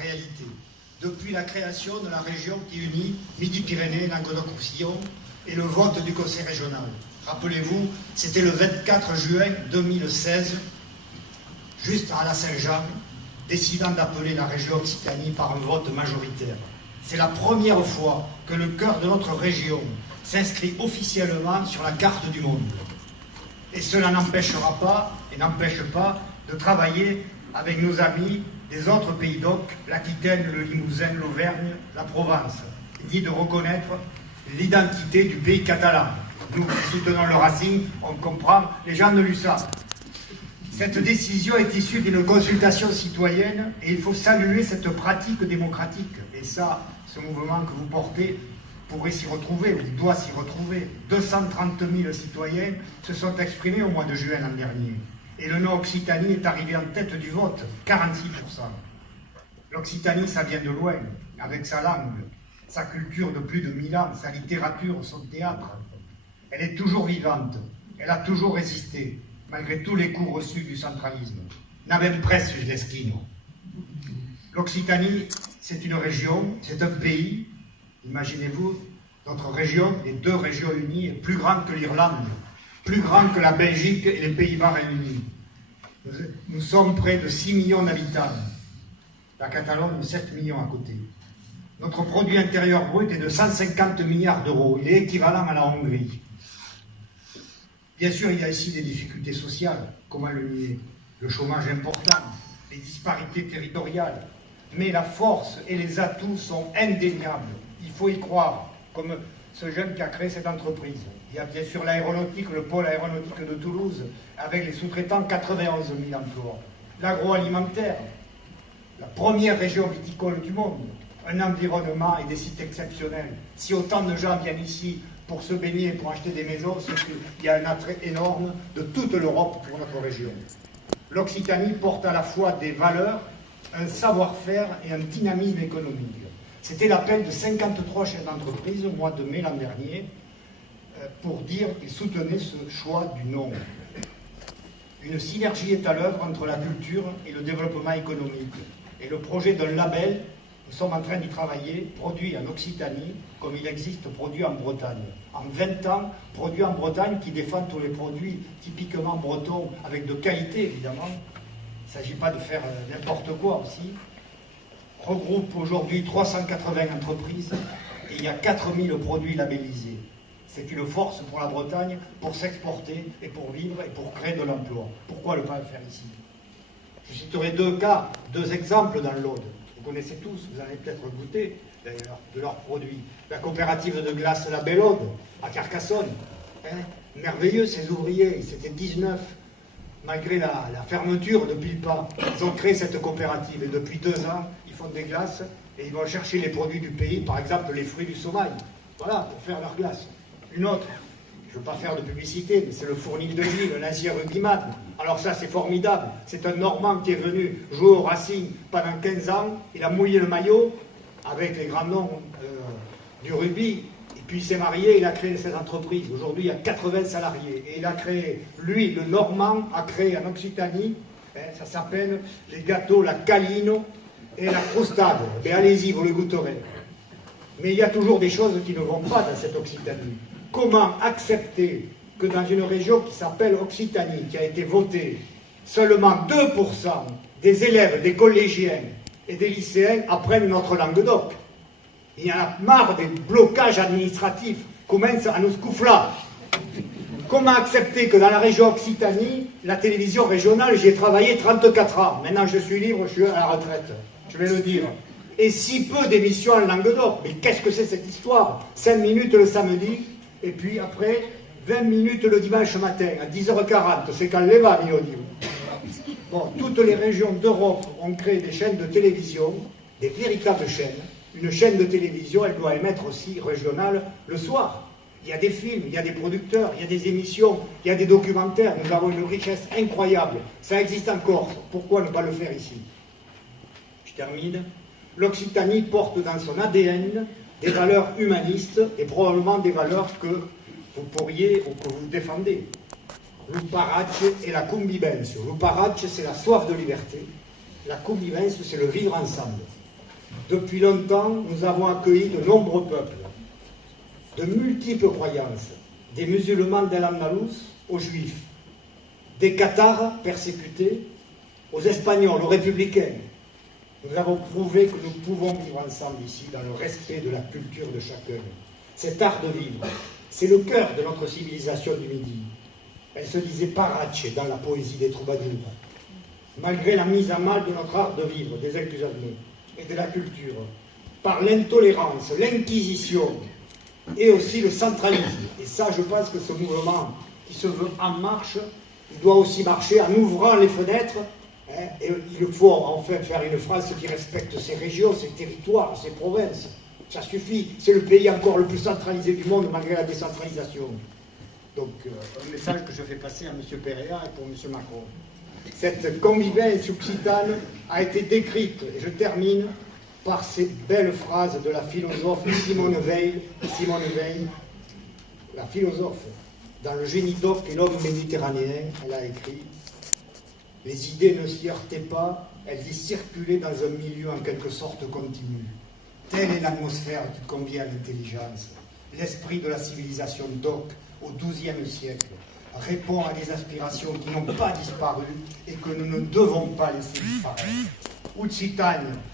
réalité. Depuis la création de la région qui unit Midi-Pyrénées, Languedoc-Roussillon et le vote du Conseil régional. Rappelez-vous, c'était le 24 juin 2016, juste à la Saint-Jean, décidant d'appeler la région Occitanie par un vote majoritaire. C'est la première fois que le cœur de notre région s'inscrit officiellement sur la carte du monde. Et cela n'empêchera pas, et n'empêche pas, de travailler avec nos amis des autres pays d'Oc, l'Aquitaine, le Limousin, l'Auvergne, la Provence, ni de reconnaître l'identité du pays catalan. Nous qui soutenons le Racing, on comprend, les gens de l'USA. Cette décision est issue d'une consultation citoyenne et il faut saluer cette pratique démocratique. Et ça, ce mouvement que vous portez pourrait s'y retrouver, ou doit s'y retrouver. 230 000 citoyens se sont exprimés au mois de juin l'an dernier. Et le nom Occitanie est arrivé en tête du vote, 46%. L'Occitanie, ça vient de loin, avec sa langue, sa culture de plus de 1000 ans, sa littérature, son théâtre. Elle est toujours vivante, elle a toujours résisté, malgré tous les coups reçus du centralisme. N'avem presse l'esquino. L'Occitanie, c'est une région, c'est un pays. Imaginez-vous, notre région, les deux régions unies, est plus grande que l'Irlande, plus grande que la Belgique et les Pays-Bas réunis. Nous sommes près de 6 millions d'habitants. La Catalogne, 7 millions à côté. Notre produit intérieur brut est de 150 milliards d'euros. Il est équivalent à la Hongrie. Bien sûr, il y a ici des difficultés sociales, comment le nier, le chômage important, les disparités territoriales. Mais la force et les atouts sont indéniables. Il faut y croire, comme ce jeune qui a créé cette entreprise. Il y a bien sûr l'aéronautique, le pôle aéronautique de Toulouse, avec les sous-traitants, 91 000 emplois. L'agroalimentaire, la première région viticole du monde, un environnement et des sites exceptionnels. Si autant de gens viennent ici pour se baigner, pour acheter des maisons, c'est qu'il y a un attrait énorme de toute l'Europe pour notre région. L'Occitanie porte à la fois des valeurs, un savoir-faire et un dynamisme économique. C'était l'appel de 53 chefs d'entreprise au mois de mai l'an dernier pour dire qu'ils soutenaient ce choix du nom. Une synergie est à l'œuvre entre la culture et le développement économique. Et le projet d'un label, nous sommes en train d'y travailler, produit en Occitanie, comme il existe produit en Bretagne. En 20 ans, produit en Bretagne qui défend tous les produits typiquement bretons, avec de qualité évidemment. Il ne s'agit pas de faire n'importe quoi aussi. Regroupe aujourd'hui 380 entreprises et il y a 4000 produits labellisés. C'est une force pour la Bretagne pour s'exporter et pour vivre et pour créer de l'emploi. Pourquoi ne pas le faire ici? Je citerai deux cas, deux exemples dans l'Aude. Vous connaissez tous, vous en avez peut-être goûté d'ailleurs, de leurs produits. La coopérative de glace La Belle Aude, à Carcassonne. Merveilleux ces ouvriers, c'était 19. Malgré la fermeture de Pilpa, ils ont créé cette coopérative et depuis 2 ans, ils font des glaces et ils vont chercher les produits du pays, par exemple les fruits du Somail, voilà, pour faire leurs glaces. Une autre, je ne veux pas faire de publicité, mais c'est le Fournil de Gilles, le Nazier Rugbyman. Alors ça, c'est formidable. C'est un Normand qui est venu jouer au Racing pendant 15 ans, il a mouillé le maillot avec les grands noms du rugby. Puis il s'est marié, il a créé cette entreprise. Aujourd'hui, il y a 80 salariés. Et il a créé, lui, le Normand, a créé en Occitanie, ça s'appelle les gâteaux, la Calino et la Crostade. Mais allez-y, vous les goûterez. Mais il y a toujours des choses qui ne vont pas dans cette Occitanie. Comment accepter que dans une région qui s'appelle Occitanie, qui a été votée, seulement 2% des élèves, des collégiens et des lycéens apprennent notre langue d'oc? Il y en a marre des blocages administratifs, commencent à nous scoufler. Comment accepter que dans la région Occitanie, la télévision régionale, j'y ai travaillé 34 ans. Maintenant je suis libre, je suis à la retraite. Je vais le dire. Et si peu d'émissions en langue d'oc. Mais qu'est-ce que c'est cette histoire? 5 minutes le samedi, et puis après, 20 minutes le dimanche matin, à 10h40. C'est quand les va, Mélodie. Bon, toutes les régions d'Europe ont créé des chaînes de télévision, des véritables chaînes. Une chaîne de télévision, elle doit émettre aussi régionale le soir. Il y a des films, il y a des producteurs, il y a des émissions, il y a des documentaires. Nous avons une richesse incroyable. Ça existe en Corse. Pourquoi ne pas le faire ici? Je termine. L'Occitanie porte dans son ADN des valeurs humanistes et probablement des valeurs que vous pourriez ou que vous défendez. L'Uparace et la convivenza. L'Uparace, c'est la soif de liberté. La convivenza, c'est le vivre ensemble. Depuis longtemps, nous avons accueilli de nombreux peuples, de multiples croyances, des musulmans d'Al-Andalus aux juifs, des Cathares persécutés aux Espagnols, aux républicains. Nous avons prouvé que nous pouvons vivre ensemble ici dans le respect de la culture de chacun. Cet art de vivre, c'est le cœur de notre civilisation du Midi. Elle se disait parache dans la poésie des troubadours. Malgré la mise à mal de notre art de vivre, des enthousiasmes et de la culture, par l'intolérance, l'inquisition et aussi le centralisme. Et ça, je pense que ce mouvement qui se veut en marche, il doit aussi marcher en ouvrant les fenêtres. Et il faut enfin faire une France qui respecte ses régions, ses territoires, ses provinces. Ça suffit. C'est le pays encore le plus centralisé du monde malgré la décentralisation. Donc, un message que je fais passer à M. Perea et pour M. Macron. Cette convivialité occitane a été décrite, et je termine, par ces belles phrases de la philosophe Simone Veil, la philosophe, dans le Génie d'Oc et l'homme méditerranéen, elle a écrit « Les idées ne s'y heurtaient pas, elles y circulaient dans un milieu en quelque sorte continu. Telle est l'atmosphère qui convient à l'intelligence. L'esprit de la civilisation d'Oc au XIIe siècle répond à des aspirations qui n'ont pas disparu et que nous ne devons pas laisser disparaître. Occitane,